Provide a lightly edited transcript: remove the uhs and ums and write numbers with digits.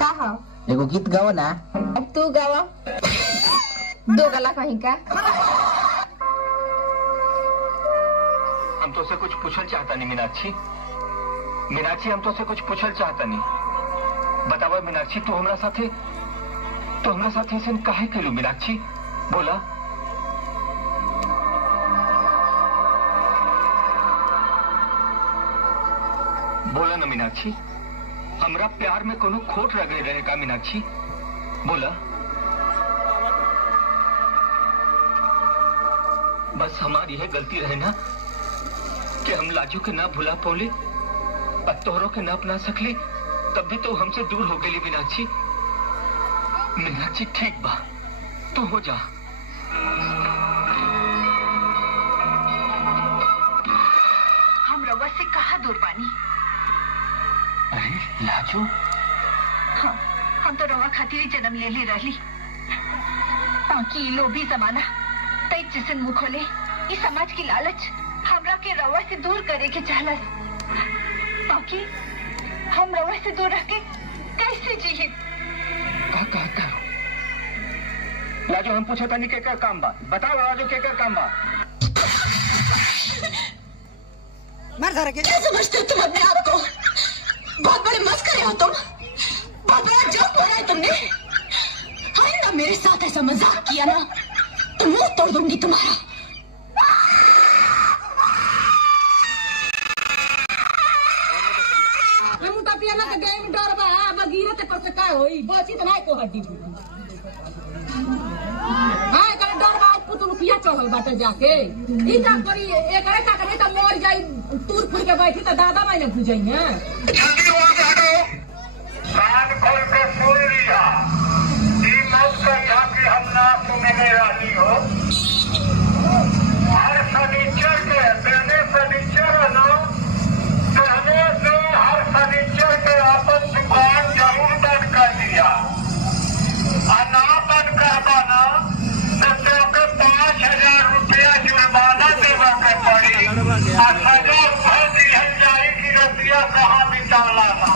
कहा एगो गीत गाओ ना। अब तू गावा। दो गला कहीं का। हम तो से कुछ पूछल चाहता नहीं मीनाक्षी। मीनाक्षी हम तो से कुछ पूछल चाहता नहीं। बतावा मीनाक्षी तू हमरा साथे ऐसे काहे केलू मीनाक्षी? बोला। बोला ना मीनाक्षी, हमरा प्यार में कोनो खोट रह गई रहेगा मीनाक्षी? बोला। बस हमारी यह गलती रहे ना कि हम लाजू के ना भुला पौले और तोहरों के ना अपना सकली, तब भी तो हमसे दूर हो गई मीनाक्षी। मीनाक्षी ठीक बा, तू हो जा। हम रवा से कहा दूर बानी? अरे लाजू। हाँ, हम तो रवा खातिर जन्म ले रहली। ताकि लोभी जमाना तई जिसन मुंह खोले, इस समाज की लालच हमरा के रवा से दूर करे के चाहलस। ताकि हम रवा से दूर रह के कैसे जिए? लाजो हम पूछा था नहीं क्या काम बा? बताओ लाजो क्या काम बा? मार धर के। क्या समझते हो तुम अपने आप को? बहुत बड़े मस्करे हो तुम। बहुत बड़ा जोक बोला है तुमने। आइंदा मेरे साथ ऐसा मजाक किया ना तो मुंह तोड़ दूंगी तुम्हारा। हम तो पियाला के गए में डर बा, बगीरे ते कर का होई, बची त नाही को हड्डी। हां कर डर बा, पुतु रुपया चढ़ल बाटे जाके। ई का करी एकरे का करे त मर जाई, टूर फुर के बैठी त दादा माई ने बुझाई है। जल्दी वहां से हटो। कान खोल के सुन लिया। ई मौत का झांकी हम ना सुनने वाली हो। हर फर्नीचर के देने फर्नीचर ना कहने से हर फर्नीचर के आपस दुकान जरूर बंद कर दिया। ना बंद करवा ना तो के 5,000 रुपया जुर्माना देवा के पड़ी। 8,000 रुपया दिहल जाए की रसिया कहाँ निकाला था।